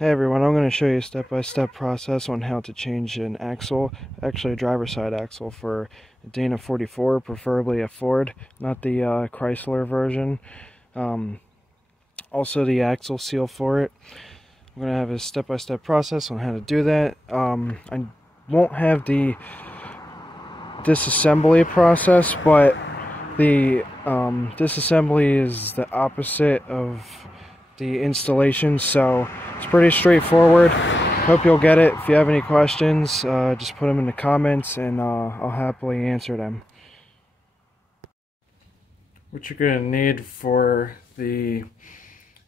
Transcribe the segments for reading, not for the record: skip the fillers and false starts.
Hey everyone, I'm going to show you a step-by-step process on how to change an axle, actually a driver's side axle for a Dana 44, preferably a Ford, not the Chrysler version. Also the axle seal for it. I'm going to have a step-by-step process on how to do that. I won't have the disassembly process, but the disassembly is the opposite of the installation, so it's pretty straightforward. Hope you'll get it. If you have any questions, just put them in the comments and I'll happily answer them. What you're going to need for the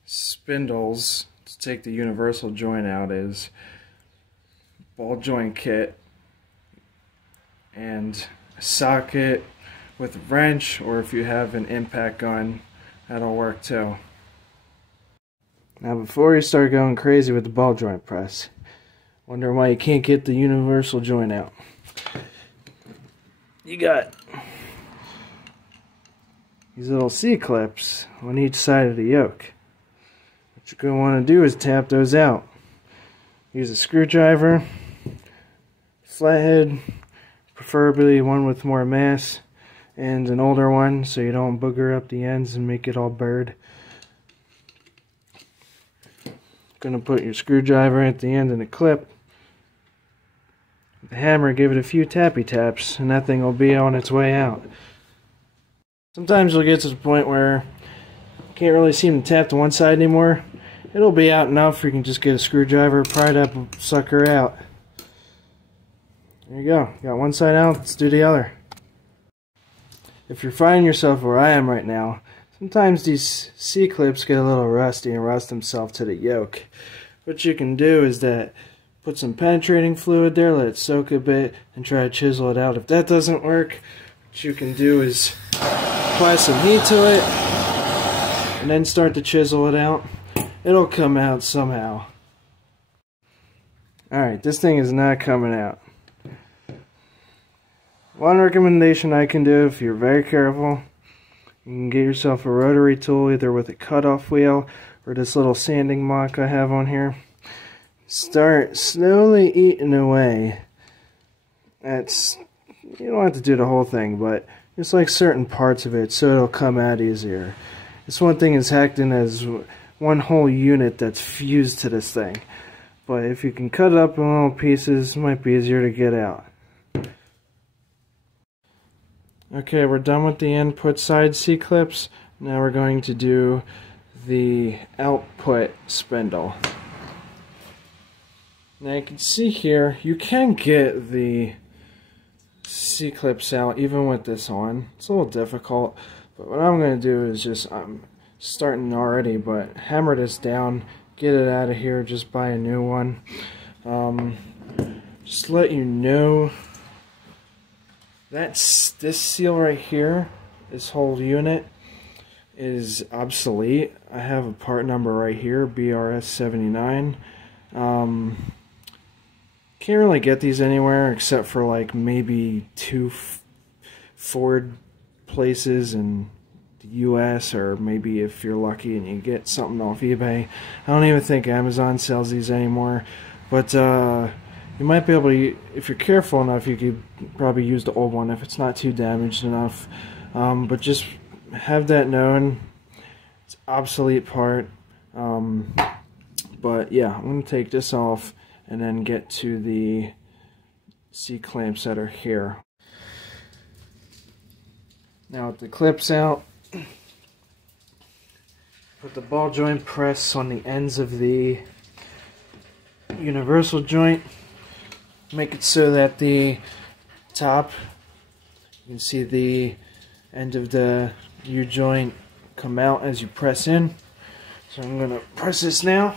spindles to take the universal joint out is ball joint kit and a socket with a wrench, or if you have an impact gun, that'll work too. Now before you start going crazy with the ball joint press, wondering why you can't get the universal joint out. You got these little C-clips on each side of the yoke. What you're going to want to do is tap those out. Use a screwdriver, flathead, preferably one with more mass, and an older one so you don't booger up the ends and make it all burred. Going to put your screwdriver at the end of the clip. With the hammer, give it a few tappy taps and that thing will be on its way out. Sometimes you'll get to the point where you can't really seem to tap to one side anymore. It'll be out enough you can just get a screwdriver, pry that sucker out. There you go. Got one side out, let's do the other. If you're finding yourself where I am right now, sometimes these C-clips get a little rusty and rust themselves to the yoke. What you can do is that put some penetrating fluid there, let it soak a bit, and try to chisel it out. If that doesn't work, what you can do is apply some heat to it and then start to chisel it out. It'll come out somehow. Alright, this thing is not coming out. One recommendation I can do, if you're very careful, you can get yourself a rotary tool, either with a cutoff wheel or this little sanding mock I have on here. Start slowly eating away. You don't have to do the whole thing, but just like certain parts of it so it'll come out easier. This one thing is acting as one whole unit that's fused to this thing. But if you can cut it up in little pieces, it might be easier to get out. Okay, we're done with the input side C-clips. Now we're going to do the output spindle. Now you can see here, you can get the C-clips out even with this on. It's a little difficult, but what I'm going to do is just, I'm starting already, but hammer this down, get it out of here, just buy a new one. Just let you know, this seal right here, this whole unit, is obsolete. I have a part number right here, BRS79. Can't really get these anywhere except for like maybe two Ford places in the US, or maybe if you're lucky and you get something off eBay. I don't even think Amazon sells these anymore, but you might be able to, if you're careful enough, you could probably use the old one if it's not too damaged enough. But just have that known, it's an obsolete part. But yeah, I'm going to take this off and then get to the C-clamps that are here. Now with the clips out, put the ball joint press on the ends of the universal joint. Make it so that the top, you can see the end of the U-joint come out as you press in. So I'm going to press this now.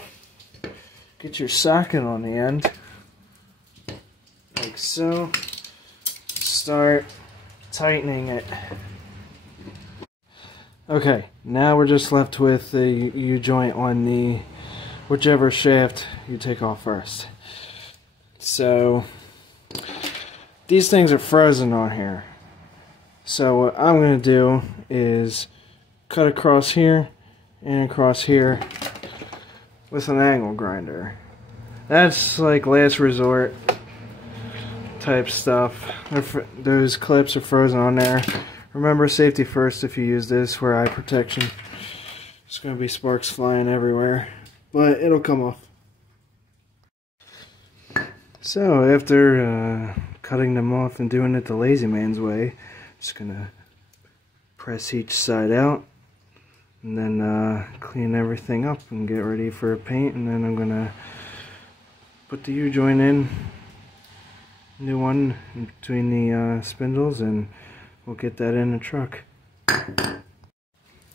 Get your socket on the end, like so. Start tightening it. Okay, now we're just left with the U-joint on the whichever shaft you take off first. So these things are frozen on here. So what I'm going to do is cut across here and across here with an angle grinder. That's like last resort type stuff. Those clips are frozen on there. Remember, safety first if you use this for eye protection. There's going to be sparks flying everywhere, but it'll come off. So after cutting them off and doing it the lazy man's way, just going to press each side out and then clean everything up and get ready for paint, and then I'm going to put the U-joint in, new one in between the spindles, and we'll get that in the truck.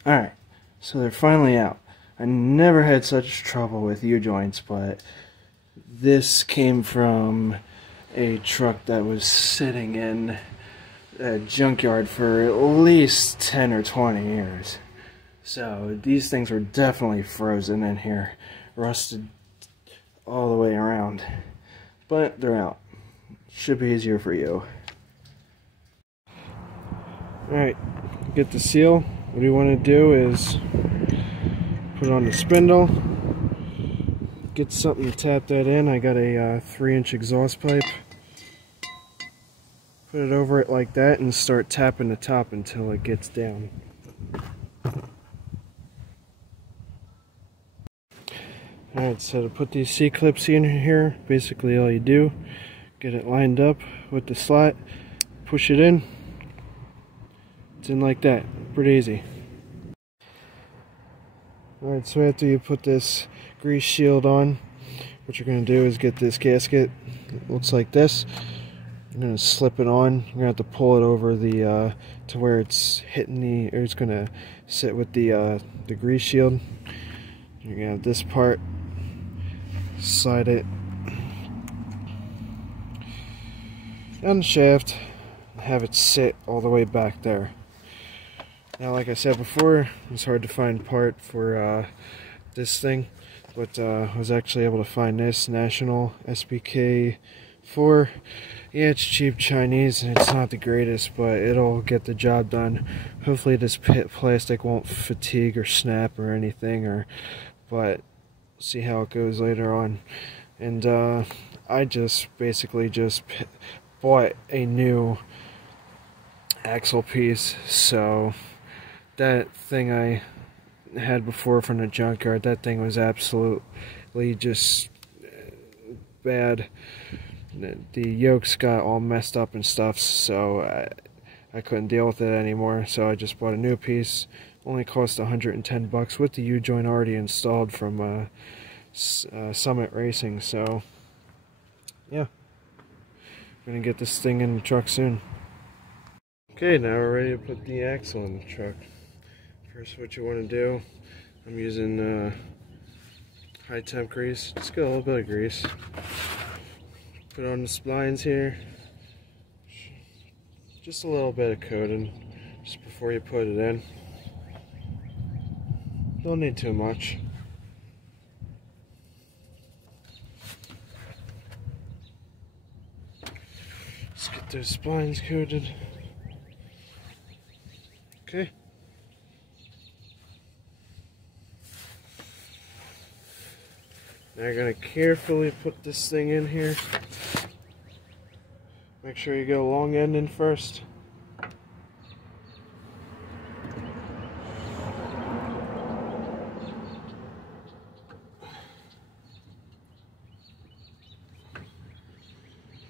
Alright, so they're finally out. I never had such trouble with U-joints, but this came from a truck that was sitting in a junkyard for at least 10 or 20 years. So these things were definitely frozen in here, rusted all the way around, but they're out. Should be easier for you. Alright, get the seal. What you want to do is put it on the spindle, get something to tap that in. I got a 3-inch exhaust pipe. Put it over it like that and start tapping the top until it gets down. Alright, so to put these C-clips in here, basically all you do, get it lined up with the slot, push it in, it's in like that, pretty easy. Alright, so after you put this grease shield on, what you're going to do is get this gasket, it looks like this. You're going to slip it on, you're going to have to pull it over the, to where it's hitting the, or it's going to sit with the grease shield. You're going to have this part, slide it down the shaft, and have it sit all the way back there. Now, like I said before, it's hard to find part for this thing, but I was actually able to find this National SPK 4. Yeah, it's cheap Chinese and it's not the greatest, but it'll get the job done. Hopefully this plastic won't fatigue or snap or anything, but see how it goes later on. And I just basically bought a new axle piece, so that thing I had before from the junkyard, that thing was absolutely just bad. The yokes got all messed up and stuff, so I couldn't deal with it anymore, so I just bought a new piece. Only cost $110 with the U-joint already installed from Summit Racing. So yeah, I'm gonna get this thing in the truck soon. Okay, now we're ready to put the axle in the truck. First, what you want to do, I'm using high temp grease. Just get a little bit of grease. Put on the splines here. Just a little bit of coating just before you put it in. Don't need too much. Let's get those splines coated. Okay. Now you're going to carefully put this thing in here. Make sure you go long end in first. Make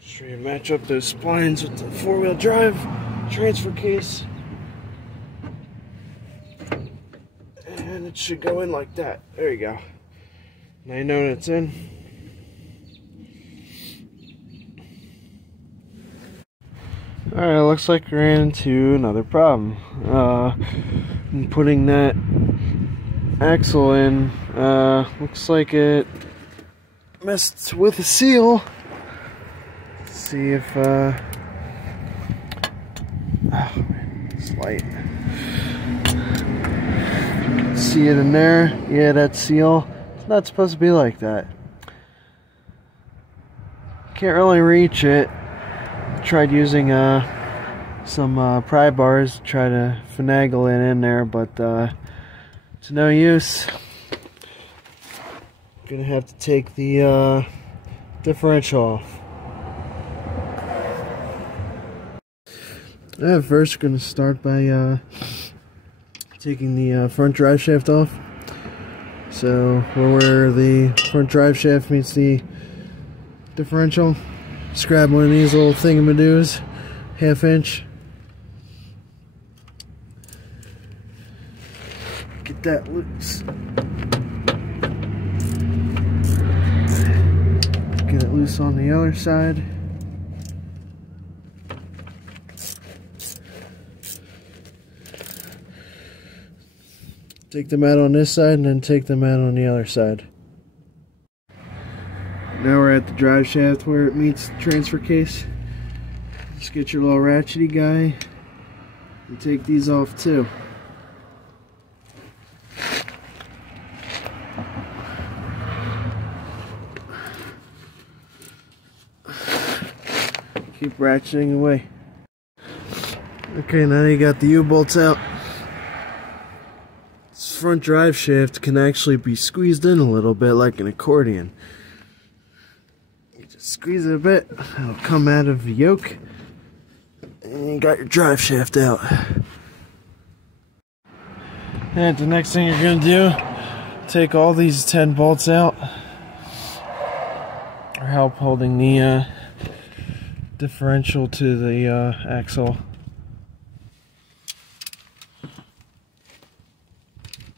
sure you match up those splines with the 4-wheel drive transfer case. And it should go in like that. There you go. Now you know when it's in. Alright, looks like we ran into another problem. Putting that axle in, looks like it messed with the seal. Let's see if, it's light. See it in there? Yeah, that seal. It's not supposed to be like that. Can't really reach it. Tried using some pry bars to try to finagle it in there, but it's no use. Gonna have to take the differential off. First, we're going to start by taking the front drive shaft off. So where the front drive shaft meets the differential, just grab one of these little thingamadoos, 1/2 inch. Get that loose. Get it loose on the other side. Take them out on this side and then take them out on the other side. Now we're at the drive shaft where it meets the transfer case. Just get your little ratchety guy and take these off too. Keep ratcheting away. Okay, now you got the U-bolts out. This front drive shaft can actually be squeezed in a little bit like an accordion. You just squeeze it a bit, it'll come out of the yoke, and you got your drive shaft out. And the next thing you're going to do, take all these 10 bolts out, or help holding the differential to the axle.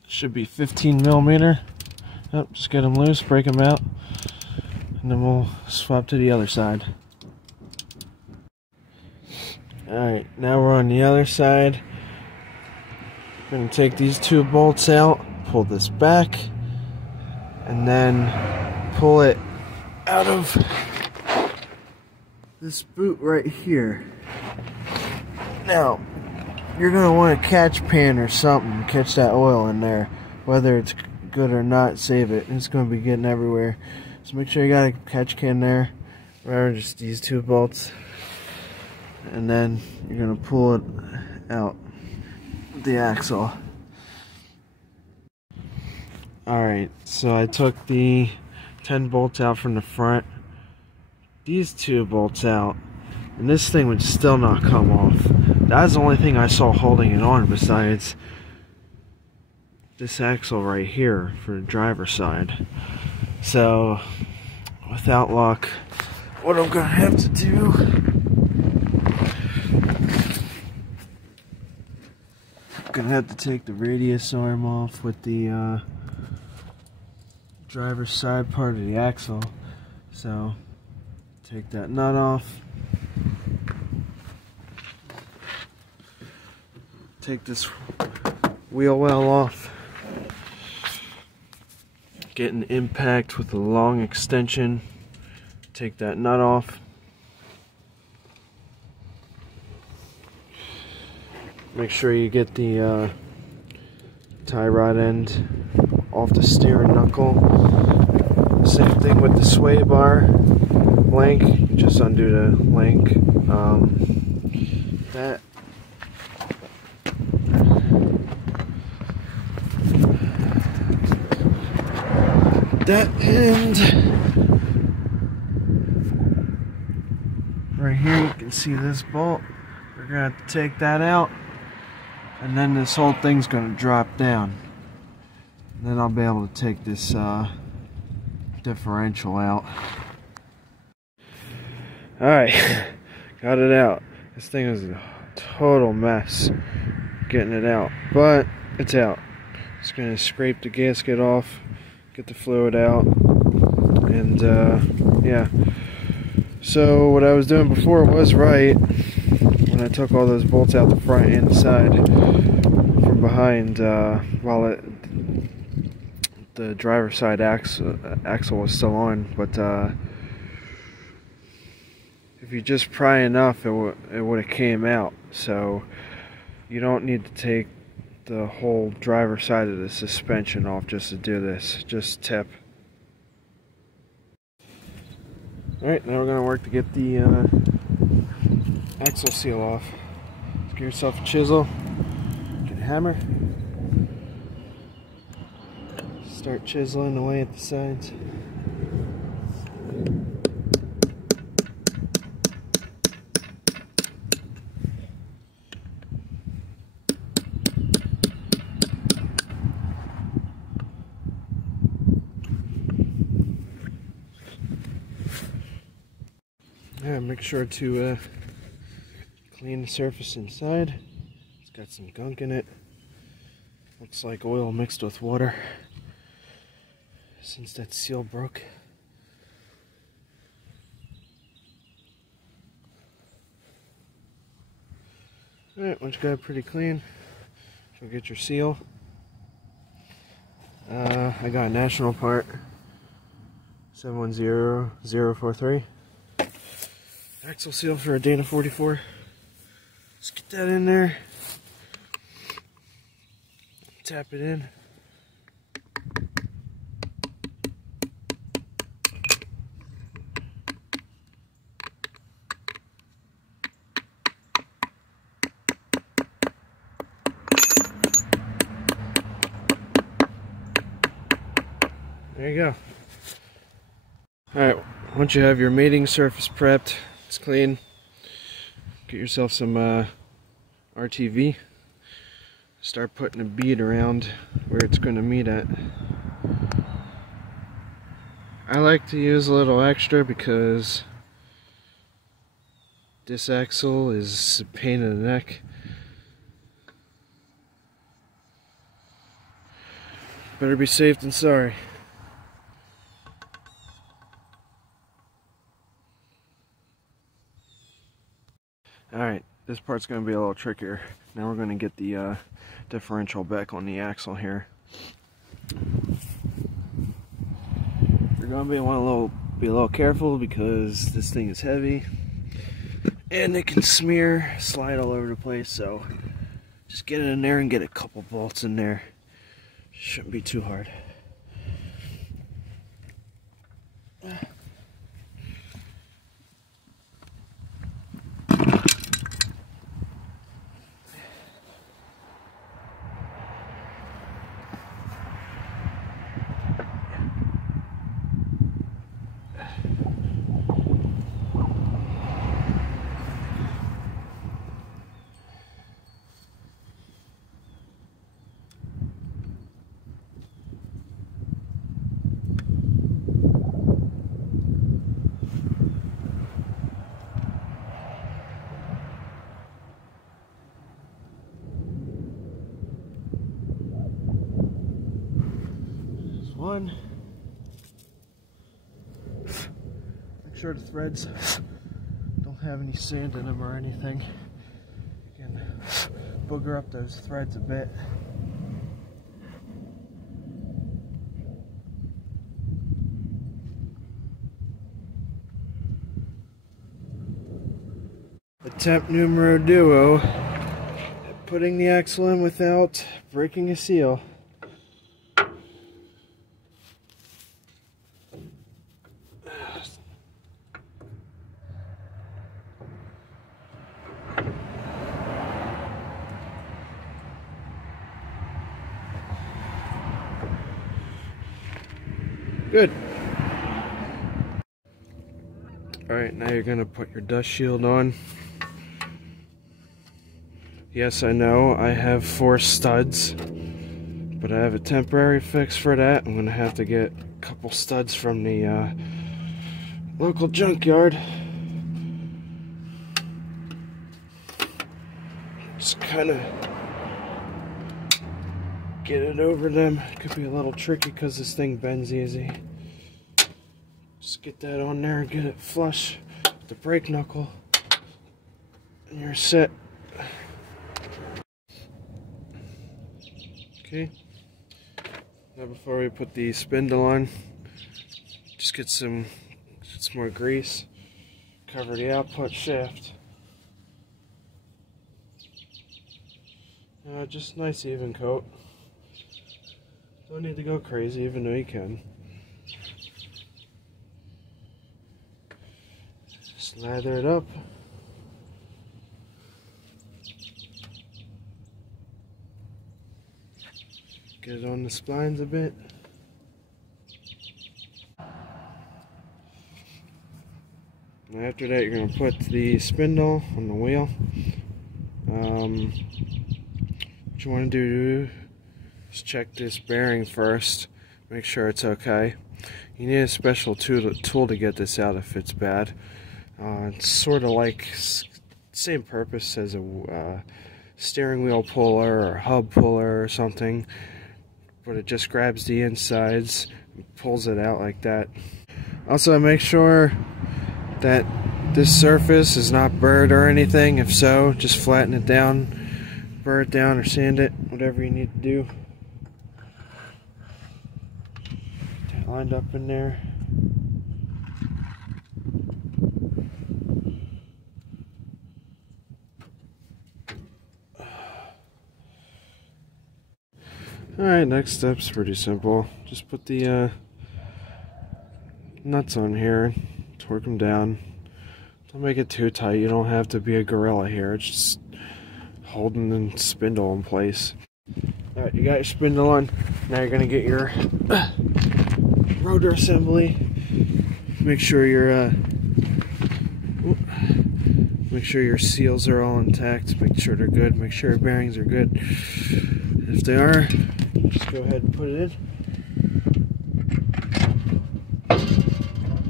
Should be 15mm. Oh, just get them loose, break them out, and then we'll swap to the other side. Alright, now we're on the other side. We're going to take these 2 bolts out, pull this back, and then pull it out of this boot right here. Now, you're going to want a catch pan or something, catch that oil in there. Whether it's good or not, save it. It's going to be getting everywhere. So make sure you got a catch can there. Remember, just these 2 bolts. And then you're going to pull it out the axle. Alright, so I took the 10 bolts out from the front. These 2 bolts out, and this thing would still not come off. That's the only thing I saw holding it on besides this axle right here for the driver's side. So without luck, what I'm gonna have to do, I'm gonna have to take the radius arm off with the driver's side part of the axle. So take that nut off. Take this wheel well off. Get an impact with a long extension. Take that nut off. Make sure you get the tie rod end off the steering knuckle. Same thing with the sway bar link. Just undo the link. That end right here, you can see this bolt. We're gonna have to take that out, and then this whole thing's gonna drop down. And then I'll be able to take this differential out. Alright, got it out. This thing is a total mess getting it out, but it's out. Just gonna scrape the gasket off, get the fluid out, and yeah. So what I was doing before was right when I took all those bolts out the front and the side from behind while the driver's side axle was still on, but if you just pry enough, it would have came out. So you don't need to take the whole driver's side of the suspension off just to do this. Just tip. Alright, now we're going to work to get the axle seal off. Just get yourself a chisel, get a hammer, start chiseling away at the sides. Yeah, make sure to clean the surface inside. It's got some gunk in it. Looks like oil mixed with water since that seal broke. Alright, once you got it pretty clean, go get your seal. I got a National part 710043. Axle seal for a Dana 44. Let's get that in there. Tap it in. There you go. Alright, once you have your mating surface prepped, it's clean, get yourself some RTV. Start putting a bead around where it's going to meet at. I like to use a little extra because this axle is a pain in the neck. Better be safe than sorry. Alright, this part's going to be a little trickier. Now we're going to get the differential back on the axle here. You're going to be a little careful because this thing is heavy and it can slide all over the place, so just get it in there and get a couple bolts in there. Shouldn't be too hard. One. Make sure the threads don't have any sand in them or anything. You can booger up those threads a bit. Attempt numero duo. Putting the axle in without breaking a seal. Good. Alright, now you're going to put your dust shield on. Yes, I know I have 4 studs, but I have a temporary fix for that. I'm going to have to get a couple studs from the local junkyard. Just kind of get it over them. It could be a little tricky because this thing bends easy. Just get that on there and get it flush with the brake knuckle, and you're set. Okay. Now before we put the spindle on, just get some more grease, cover the output shaft. Just nice even coat. Don't need to go crazy, even though you can. Slather it up. Get it on the splines a bit. And after that, you're going to put the spindle on the wheel. What you want to do is check this bearing first. Make sure it's okay. You need a special tool to get this out if it's bad. It's sort of like same purpose as a steering wheel puller or hub puller or something, but it just grabs the insides and pulls it out like that. Also, make sure that this surface is not burred or anything. If so, just flatten it down, burr it down, or sand it, whatever you need to do. Get that lined up in there. Alright, next step's pretty simple. Just put the nuts on here, torque them down. Don't make it too tight. You don't have to be a gorilla here. It's just holding the spindle in place. Alright, you got your spindle on. Now you're going to get your rotor assembly. Make sure your seals are all intact. Make sure they're good. Make sure your bearings are good. If they are, just go ahead and put it in.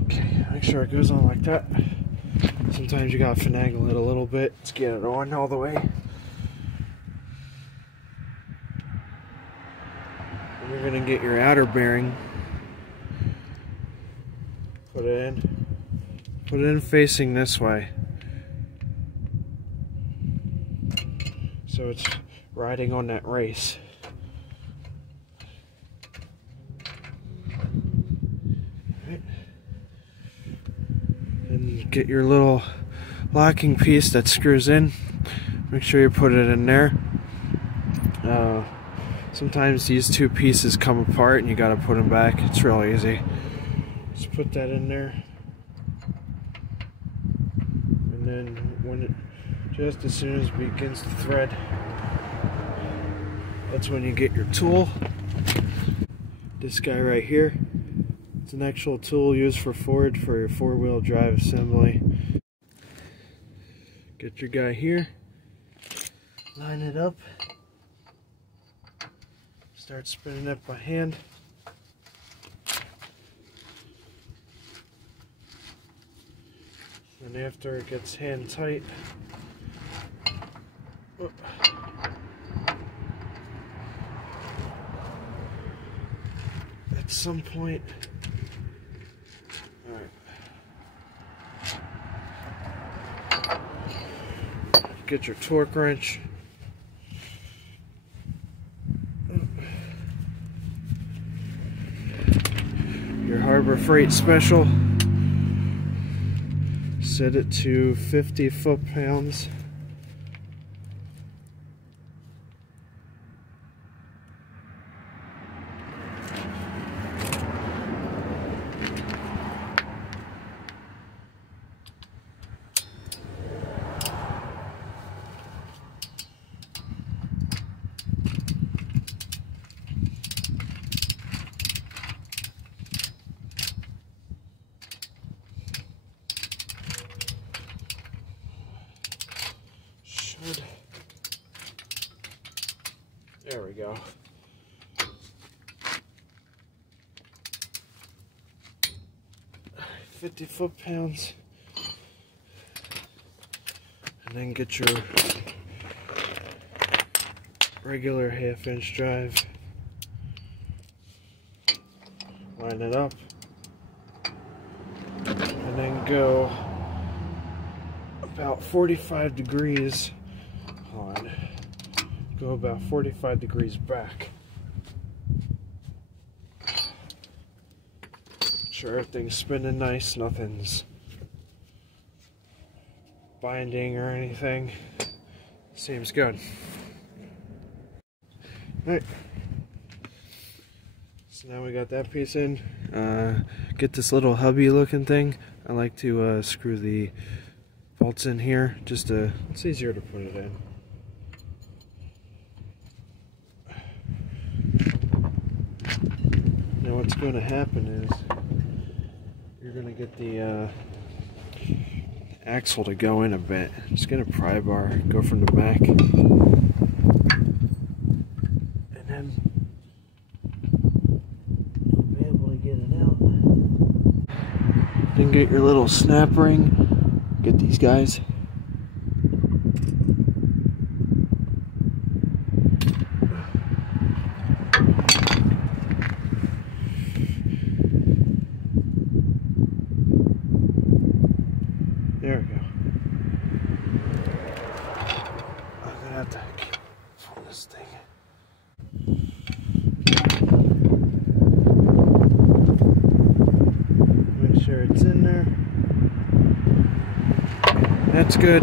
Okay, make sure it goes on like that. Sometimes you gotta finagle it a little bit to get it on all the way. And you're gonna get your outer bearing. Put it in. Put it in facing this way. So it's riding on that race. And get your little locking piece that screws in. Make sure you put it in there. Sometimes these two pieces come apart and you gotta put them back. It's real easy. Just put that in there. And then when it, just as soon as it begins to thread, that's when you get your tool. This guy right here. It's an actual tool used for Ford for your four-wheel drive assembly. Get your guy here. Line it up. Start spinning it by hand. And after it gets hand tight, at some point, get your torque wrench. Your Harbor Freight Special. Set it to 50 foot-pounds. There we go. $50 foot-pounds. And then get your regular half-inch drive. Line it up. And then go about 45 degrees on. Go about 45 degrees back. Make sure everything's spinning nice, nothing's binding or anything. Seems good. Alright. So now we got that piece in. Get this little hubby looking thing. I like to screw the bolts in here just to, it's easier to put it in. Now what's going to happen is you're going to get the axle to go in a bit. Just get a pry bar, go from the back, and then you'll be able to get it out. Then get your little snap ring, Get these guys. There we go. I'm gonna have to pull this thing. Make sure it's in there. That's good.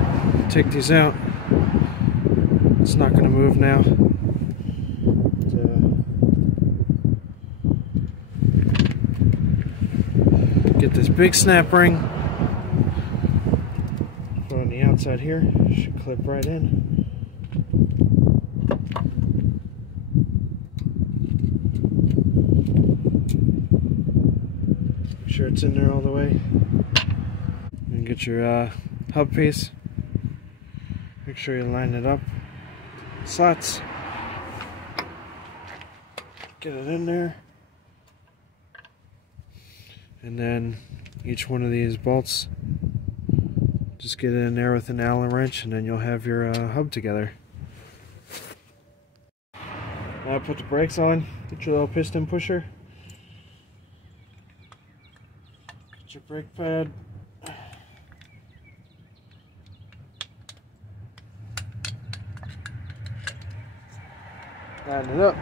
Take these out. It's not gonna move now. Get this big snap ring. Put on the outside here. Should clip right in. Make sure it's in there all the way. And get your hub piece. Make sure you line it up. Slots. Get it in there. And then each one of these bolts, just get it in there with an Allen wrench, and then you'll have your hub together. Now put the brakes on. Get your little piston pusher. Get your brake pad. Line it up.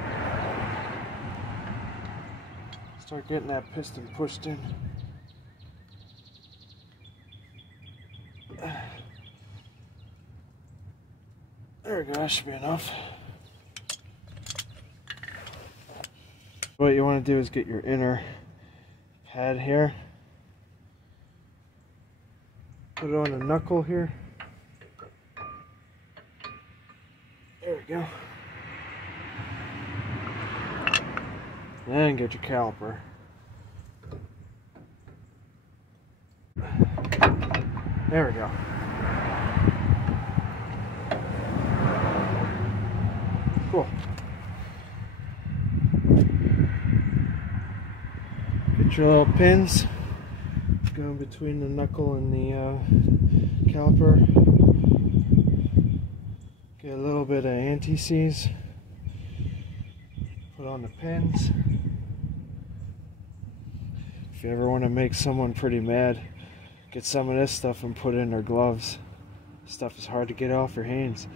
Start getting that piston pushed in. There we go, that should be enough. What you want to do is get your inner pad here. Put it on a knuckle here. There we go. Then get your caliper. There we go. Cool. Get your little pins going between the knuckle and the caliper. Get a little bit of anti-seize. Put on the pins. If you ever want to make someone pretty mad, get some of this stuff and put it in their gloves. This stuff is hard to get off your hands.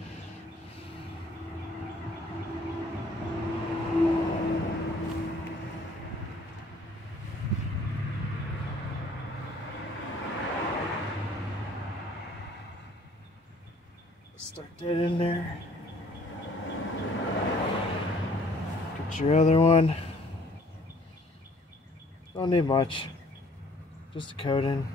Start that in there. Get your other one. Don't need much, just a coating.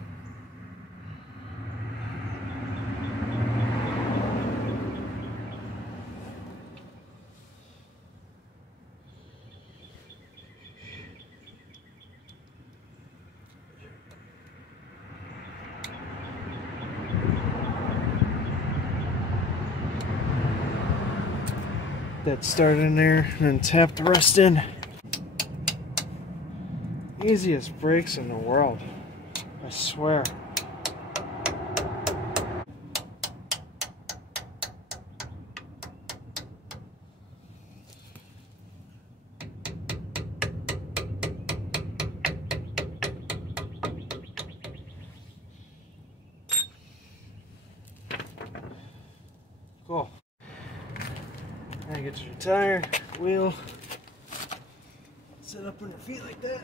That started in there, and then tap the rest in. Easiest brakes in the world, I swear. Cool. Now get your tire, wheel. Set up on your feet like that.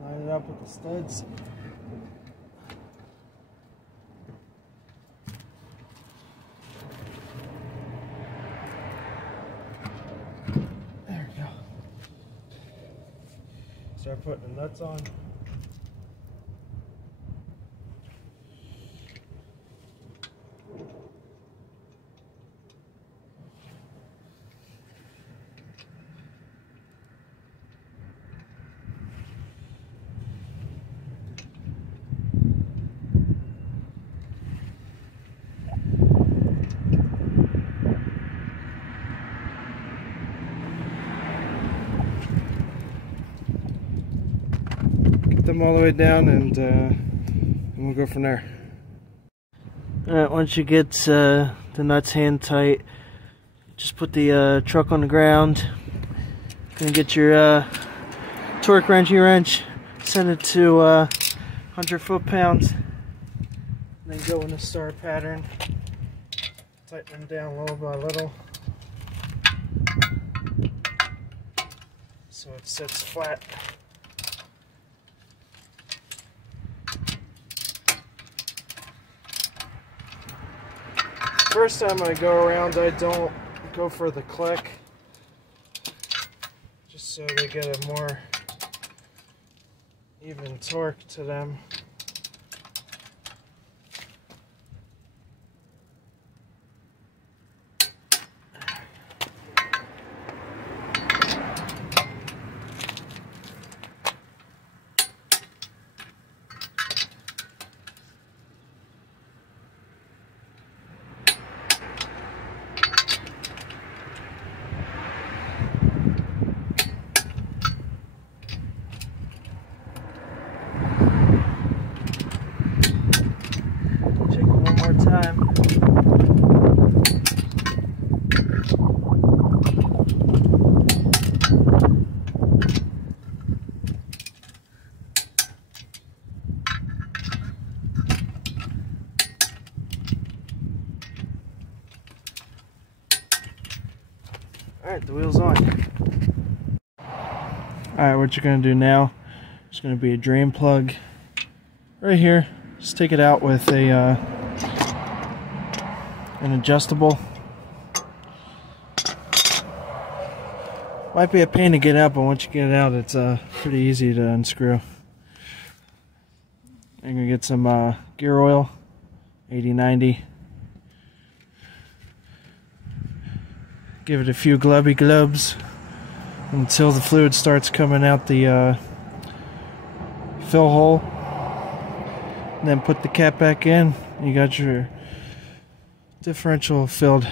Line it up with the studs. There we go. Start putting the nuts on. them all the way down, and we'll go from there. Alright, once you get the nuts hand tight, just put the truck on the ground. Gonna get your torque wrench, send it to 100 foot-pounds, then go in a star pattern, tighten them down little by little so it sits flat. First time I go around, I don't go for the click, just so they get a more even torque to them. Time. Alright, the wheel's on. Alright, what you're going to do now is going to be a drain plug right here. Just take it out with a an adjustable. Might be a pain to get out, but once you get it out, it's pretty easy to unscrew. I'm gonna get some gear oil, 80-90. Give it a few glubby glubs until the fluid starts coming out the fill hole. And then put the cap back in. You got your differential filled.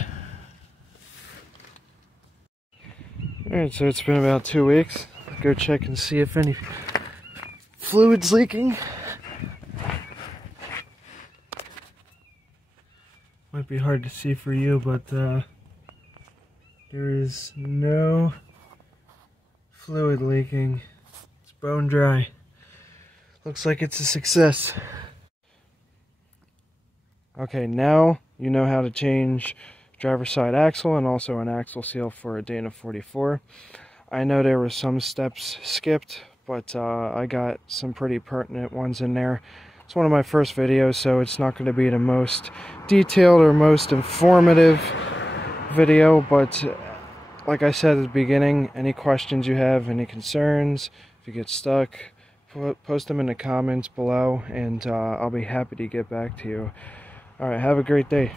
Alright, so it's been about 2 weeks. Go check and see if any fluid's leaking. Might be hard to see for you, but there is no fluid leaking. It's bone dry. Looks like it's a success. Okay, now you know how to change driver's side axle and also an axle seal for a Dana 44. I know there were some steps skipped, but I got some pretty pertinent ones in there. It's one of my first videos, so it's not going to be the most detailed or most informative video, but like I said at the beginning, any questions you have, any concerns, if you get stuck, post them in the comments below, and I'll be happy to get back to you. Alright, have a great day.